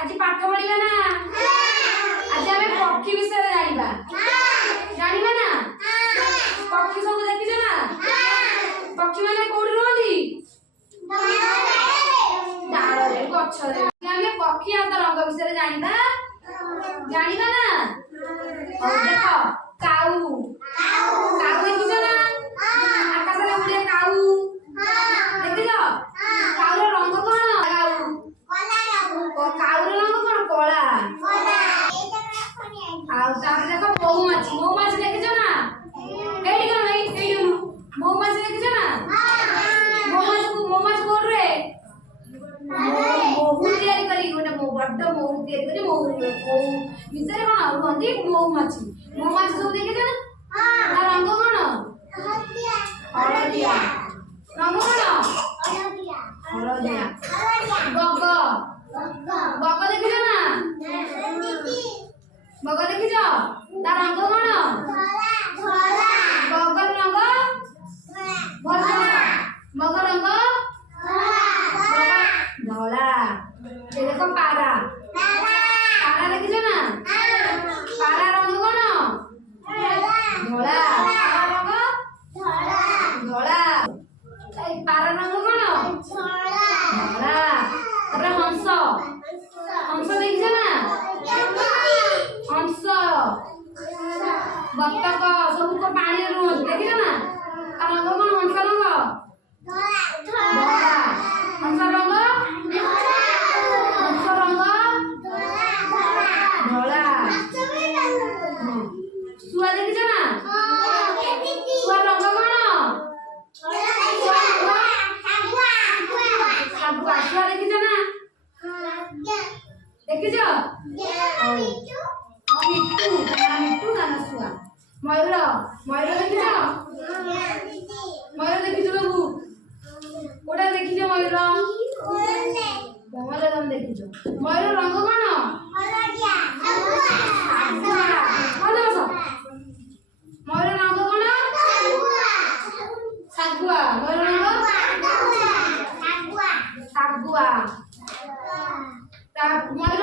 आज पाठ पढ़िबा ना आज हमें पक्षी विषय जानिबा जानिबा ना पक्षी सब देखिछ ना पक्षी माने कोडी रहंदी डाल रे गछ रे हमें पक्षी आ रंग विषय जानिबा जानिबा ना और देखो काऊ काऊ देखिछ ना आकाश रे उड़े काऊ देखिछ काऊ रो रंग कोन काऊ रो रंग कोन कोला आउ तार देखो मौमाछी देखिछ ना एडी कोन एडी मौमाछी देखिछ ना मौमाछी कोन रे मोहु तयारी करी गोटे बड्ड मोहु तयारी करी मोहु भितर कोन रहंती मौमाछी सब देखिछ ना तार रंग कोन हळदिया रंग कोन हळदिया बग बग देखिछ ना बग देखिछ तार रंग कोन बगर रंग भला बगर रंग धला ये देखो पारा पारा देखिछ ना पारा रंग कोन धला पारा रंग धला ए पारा रंग कोन धला तापर हंस हंस देखिछ ना हंस बत्तक सब को पानी रुहत देखिछ ना तार रंग कोन हंस रंग धला हंस रंग धला सुआ देखिछ ना सुआ रंग कोन सागुआ सुआ देखिछ ना देखिछ मिट्टू गाना सुआ मयूर मयूर देखिछ मयूर देखिछ बाबू कोटा देखिछ मयूर मयूर तुम देखिछ मयूर रंग कोन मयूर रंग कोन सागुआ मयूर रंग सागुआ ता मयूर